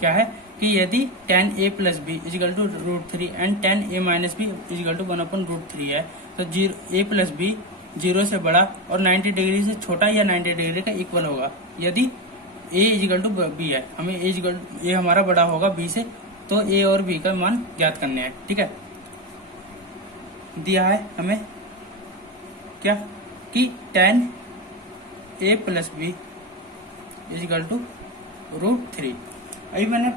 क्या है कि यदि tan a plus B is equal to √3 and tan a minus b is equal to 1/√3 है, तो a प्लस बी 0 से बड़ा और 90 डिग्री से छोटा या 90 डिग्री का इक्वल होगा यदि a इजिकल टू बी है। हमें a हमारा बड़ा होगा b से, तो a और b का मान ज्ञात करने हैं। ठीक है, दिया है हमें क्या कि tan a plus B is equal to √3। अभी मैंने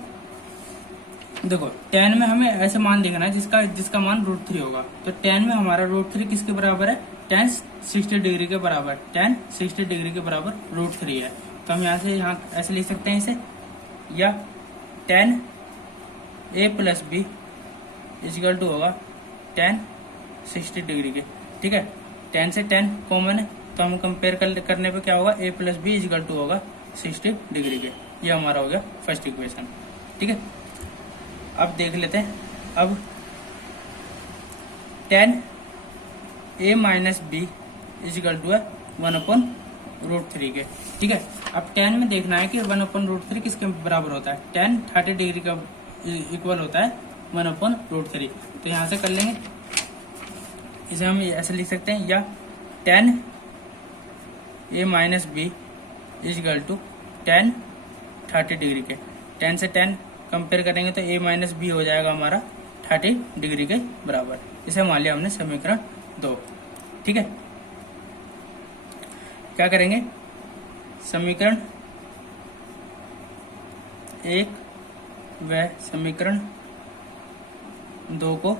देखो tan में हमें ऐसे मान देखना है जिसका मान √3 होगा। तो tan में हमारा √3 किसके बराबर है? tan 60 डिग्री के बराबर। tan 60 डिग्री के बराबर √3 है। तो हम यहाँ ऐसे लिख सकते हैं इसे, या tan a plus B is equal to होगा tan 60 डिग्री के। ठीक है, tan से tan कॉमन है, तो हम कंपेयर करने पे क्या होगा? a plus B is equal to होगा 60 डिग्री के। ये हमारा हो गया फर्स्ट इक्वेशन। ठीक है, अब देख लेते हैं। अब tan a minus b is equal to है 1/√3 के। ठीक है, अब tan में देखना है कि 1/√3 किसके बराबर होता है? tan 30 डिग्री का इक्वल होता है 1/√3। तो यहां से कर लेंगे, इसे हम ऐसे लिख सकते हैं, या tan a minus b is equal to tan 30 degree के। tan से tan कंपेयर करेंगे तो a माइनस बी हो जाएगा हमारा 30 डिग्री के बराबर। इसे मान लिया हमने समीकरण 2। ठीक है, क्या करेंगे? समीकरण 1 व समीकरण 2 को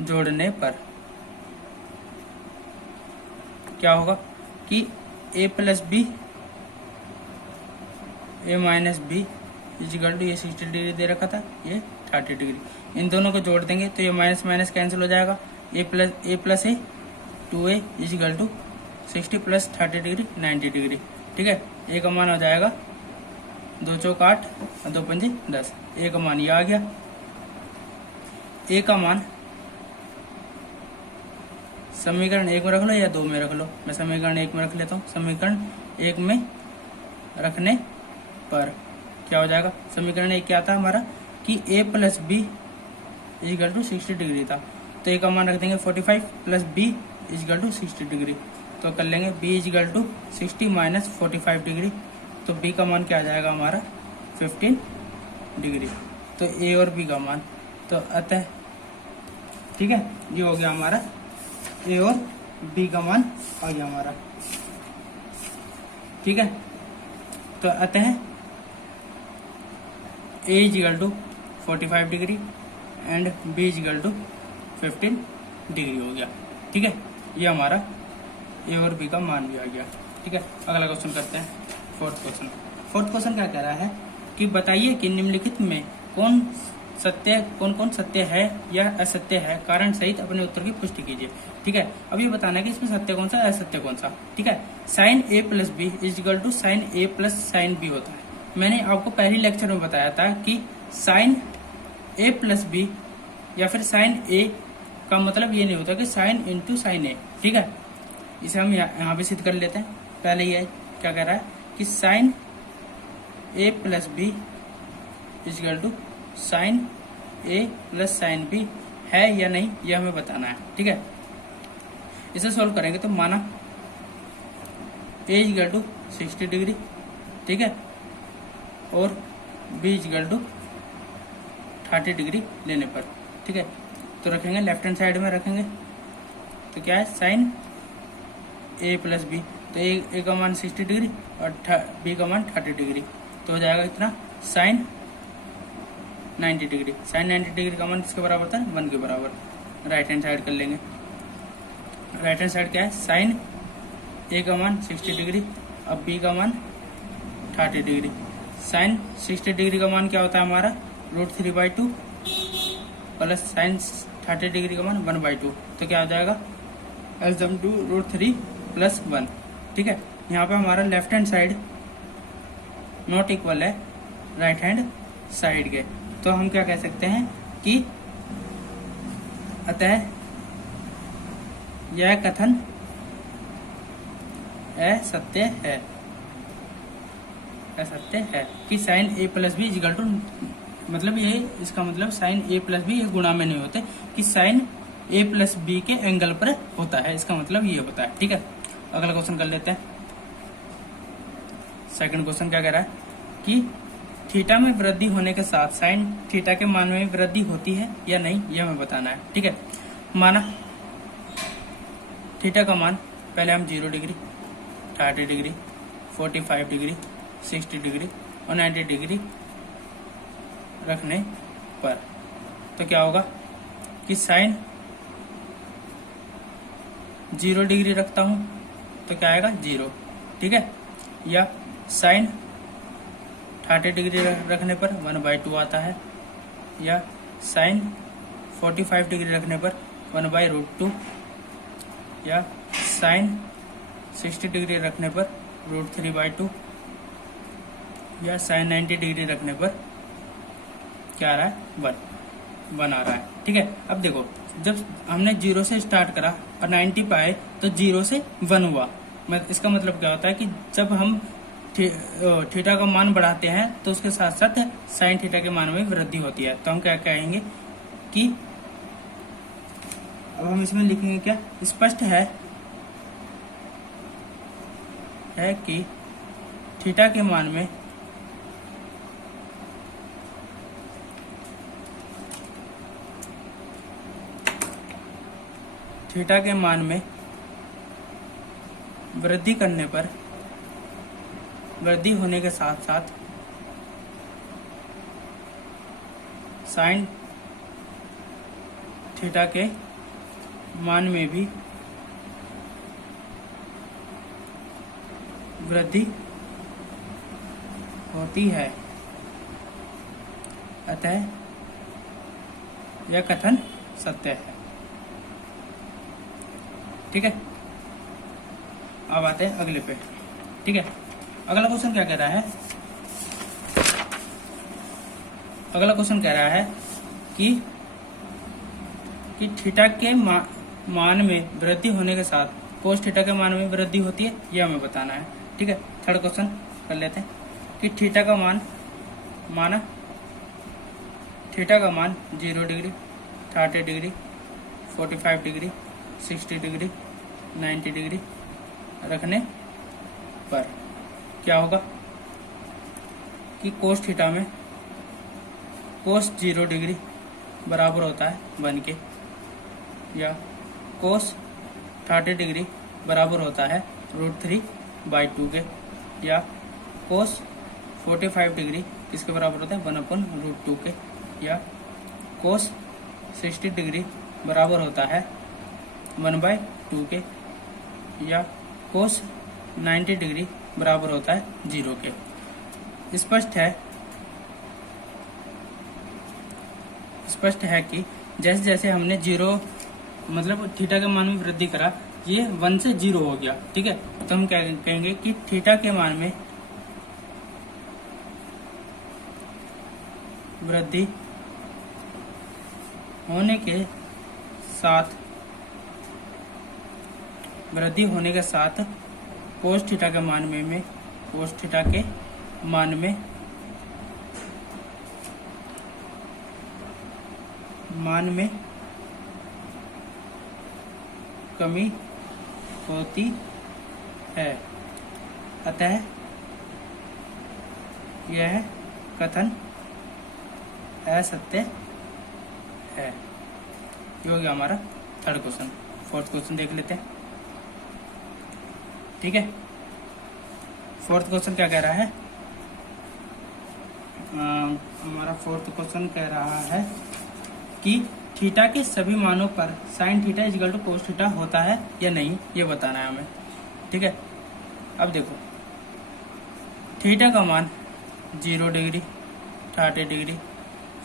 जोड़ने पर क्या होगा कि a plus b a minus b is equal to ये 60 डिग्री दे रखा था, ये 30 डिग्री। इन दोनों को जोड़ देंगे तो ये माइनस माइनस कैंसिल हो जाएगा। a plus a 2a is equal to 60 plus 30 degree 90 degree. ठीक है, a का मान हो जाएगा 2 चौक 8 और 2 पंजे 10। a का मान ये आ गया। a का मान समीकरण 1 में रख लो या 2 में रख लो। मैं समीकरण 1 में रख लेता हूँ। समीकरण 1 में रखने पर क्या हो जाएगा? समीकरण 1 क्या था हमारा कि a plus B is equal to 60 degree था, तो a का मान रख देंगे 45 plus b is equal to 60 degree. तो कर लेंगे b is equal to 60 minus 45 degree, तो b का मान क्या आ जाएगा हमारा 15 डिग्री। तो a और b का मान, तो अतः ठीक है, ये हो गया हमारा a और b का मान आ गया हमारा। ठीक है, तो अतः a is equal to 45 degree and b is equal to 15 degree हो गया। ठीक है, ये हमारा a और b का मान भी आ गया। ठीक है, अगला क्वेश्चन करते हैं, फोर्थ क्वेश्चन। फोर्थ क्वेश्चन क्या कह रहा है कि बताइए कि निम्नलिखित में कौन कौन सत्य है या असत्य है, कारण सहित अपने उत्तर की पुष्टि कीजिए। ठीक है, अब ये बताना है कि इसमें सत्य कौन सा असत्य कौन सा। ठीक है, sine a plus B is equal to sine a plus sine B होता है। मैंने आपको पहले लेक्चर में बताया था कि साइन a प्लस बी या फिर साइन a का मतलब ये नहीं होता कि साइन इंटू साइन a। ठीक है, इसे हम यहाँ पे सिद्ध कर लेते हैं। पहले ये क्या कह रहा है कि sine a plus B is equal to sine a plus sine b है या नहीं, यह हमें बताना है। ठीक है, इसे सोल्व करेंगे तो माना a इजिकल टू 60 डिग्री, ठीक है, और b इजिकल टू 30 डिग्री लेने पर। ठीक है, तो रखेंगे लेफ्ट हैंड साइड में रखेंगे, तो क्या है साइन a प्लस बी, तो a का मान 60 डिग्री और b का मान 30 डिग्री, तो हो जाएगा इतना साइन 90 डिग्री। साइन 90 डिग्री का मान किसके बराबर था? 1 के बराबर। राइट हैंड साइड कर लेंगे। राइट हैंड साइड क्या है? साइन a का मान 60 डिग्री और b का मान 30 डिग्री। साइन 60 डिग्री का मान क्या होता है हमारा? √3/2 प्लस साइन 30 डिग्री का मान 1/2, तो क्या हो जाएगा? एल्सियम 2 √3 प्लस 1। ठीक है, यहाँ पे हमारा left hand side not equal है राइट हैंड साइड के, तो हम क्या कह सकते हैं कि अतः यह कथन असत्य है। कह सकते हैं कि sine A plus B is equal to, मतलब ये इसका मतलब साइन ए प्लस बी ये गुणा में नहीं होते, कि साइन ए प्लस बी के एंगल पर होता है, इसका मतलब ये होता है। ठीक है, अगला क्वेश्चन कर लेते हैं। सेकंड क्वेश्चन क्या कह रहा है कि थीटा में वृद्धि होने के साथ साइन थीटा के मान में वृद्धि होती है या नहीं, यह हमें बताना है। ठीक है, माना थीटा का मान पहले हम 0 डिग्री, 30 डिग्री, 45 डिग्री, 60 डिग्री और 90 डिग्री रखने पर तो क्या होगा कि साइन 0 डिग्री रखता हूं तो क्या आएगा 0। ठीक है, या साइन 30 डिग्री रखने पर 1/2 आता है, या साइन 45 डिग्री रखने पर 1/√2, या साइन 60 डिग्री रखने पर √3/2, या साइन 90 डिग्री रखने पर क्या आ रहा है 1 आ रहा है। ठीक है, अब देखो जब हमने 0 से स्टार्ट करा और 90 पाए तो 0 से 1 हुआ। इसका मतलब क्या होता है कि जब हम थीटा का मान बढ़ाते हैं तो उसके साथ साथ साइन थीटा के मान में वृद्धि होती है। तो हम क्या कहेंगे कि अब हम इसमें लिखेंगे क्या, स्पष्ट है कि थीटा के मान में वृद्धि करने पर, वृद्धि होने के साथ साथ साइन थीटा के मान में भी वृद्धि होती है, अतः यह कथन सत्य है। ठीक है, अब आते हैं अगले पे। ठीक है, अगला क्वेश्चन क्या कह रहा है, अगला क्वेश्चन कह रहा है कि थीटा के मान में वृद्धि होने के साथ कोस थीटा के मान में वृद्धि होती है, यह हमें बताना है। ठीक है, थर्ड क्वेश्चन कर लेते हैं कि थीटा का मान, माना थीटा का मान 0 degree, 30 degree, 45 degree, 60 degree, 90 degree रखने पर क्या होगा कि कोस थीटा में कोस 0 डिग्री बराबर होता है 1 के, या कोस 30 डिग्री बराबर होता है √3/2 के, या कोस 45 डिग्री किसके बराबर होता है 1/√2 के, या कोस 60 डिग्री बराबर होता है 1/2 के, या कोस 90 डिग्री बराबर होता है 0 के। स्पष्ट है कि जैसे जैसे हमने 0 मतलब थीटा के मान में वृद्धि करा, ये 1 से 0 हो गया। ठीक है, तो हम कहेंगे कि थीटा के मान में वृद्धि होने के साथ कोस थीटा के मान में कमी होती है, अतः यह कथन असत्य है। ये हो गया हमारा थर्ड क्वेश्चन। फोर्थ क्वेश्चन देख लेते हैं। ठीक है, फोर्थ क्वेश्चन क्या कह रहा है, हमारा फोर्थ क्वेश्चन कह रहा है कि थीटा के सभी मानों पर sine theta is equal to cos theta होता है या नहीं, ये बताना है हमें। ठीक है, अब देखो थीटा का मान 0 डिग्री, 30 डिग्री,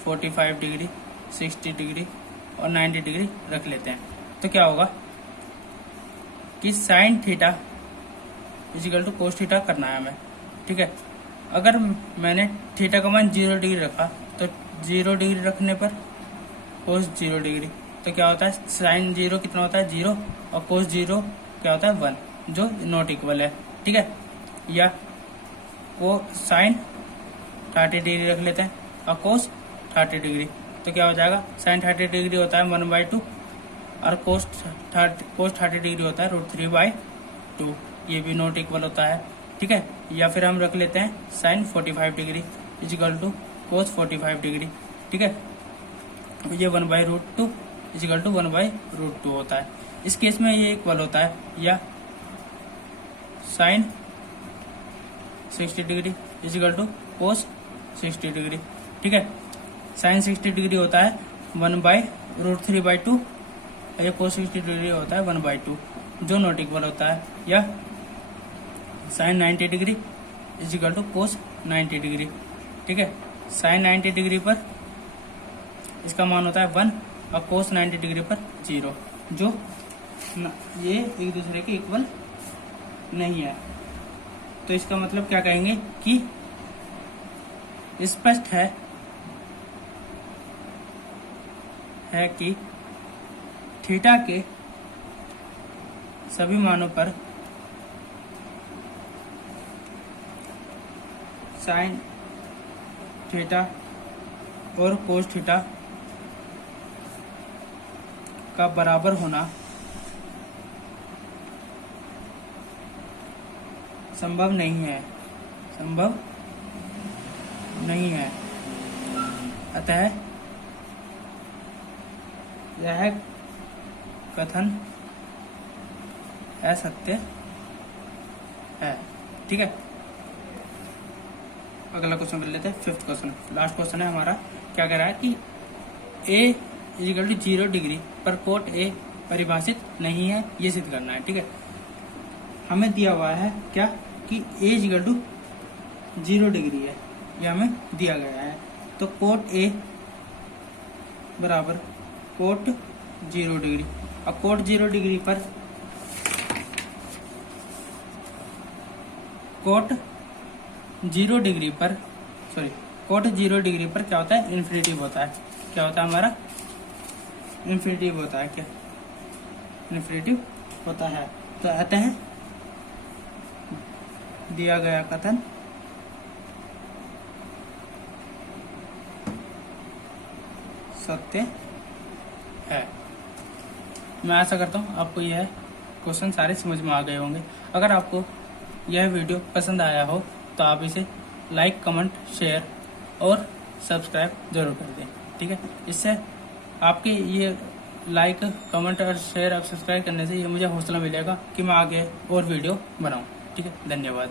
45 डिग्री, 60 डिग्री और 90 डिग्री रख लेते हैं। तो क्या होगा कि sine theta is equal to cos theta करना है हमें। ठीक है, अगर मैंने थीटा का मान 0 डिग्री रखा तो 0 डिग्री रखने पर कोस 0 डिग्री, तो क्या होता है साइन 0 कितना होता है 0 और कोस 0 क्या होता है 1, जो नॉट इक्वल है। ठीक है, या को साइन 30 डिग्री रख लेते हैं और कोस 30 डिग्री। तो क्या हो जाएगा, साइन 30 डिग्री होता है 1/2 और कोस 30 डिग्री होता है √3/2। ये भी नॉट इक्वल होता है, ठीक है। या फिर हम रख लेते हैं sine 45 degree is equal to cos 45 degree, ठीक है। ये 1/√2 इजिकल टू 1/√2 होता है। इस केस में ये इक्वल होता है या sine 60 degree is equal to cos 60 degree, ठीक है। साइन 60 डिग्री होता है 1/√3/2, ये कोस 60 डिग्री होता है 1/2, जो नॉट इक्वल होता है। या sine 90 degree is equal to cos 90 degree, ठीक है। साइन 90 डिग्री पर इसका मान होता है 1 और कोस 90 डिग्री पर 0, जो ये एक दूसरे के इक्वल नहीं है। तो इसका मतलब क्या कहेंगे कि स्पष्ट है कि थीटा के सभी मानों पर साइन थीटा और कोस थीटा का बराबर होना संभव नहीं है, अतः यह कथन असत्य है, ठीक है। अगला क्वेश्चन कर लेते हैं, 5th क्वेश्चन, लास्ट क्वेश्चन है हमारा। क्या कह रहा है कि a इजिकल टू 0 डिग्री पर कोट a परिभाषित नहीं है, ये सिद्ध करना है, ठीक है। हमें दिया हुआ है क्या कि a इजिकल टू 0 डिग्री है, ये हमें दिया गया है। तो कोट a बराबर कोट 0 डिग्री, और कोट 0 डिग्री पर कोट 0 डिग्री पर क्या होता है, इन्फिनिटिव होता है। क्या होता है हमारा, इन्फिनिटिव होता है। क्या इन्फिनिटिव होता है। तो अतः दिया गया कथन सत्य है। मैं आशा करता हूँ आपको यह क्वेश्चन सारे समझ में आ गए होंगे। अगर आपको यह वीडियो पसंद आया हो तो आप इसे लाइक, कमेंट, शेयर और सब्सक्राइब जरूर कर दें, ठीक है। इससे आपके ये लाइक, कमेंट और शेयर और सब्सक्राइब करने से ये मुझे हौसला मिलेगा कि मैं आगे और वीडियो बनाऊं, ठीक है। धन्यवाद।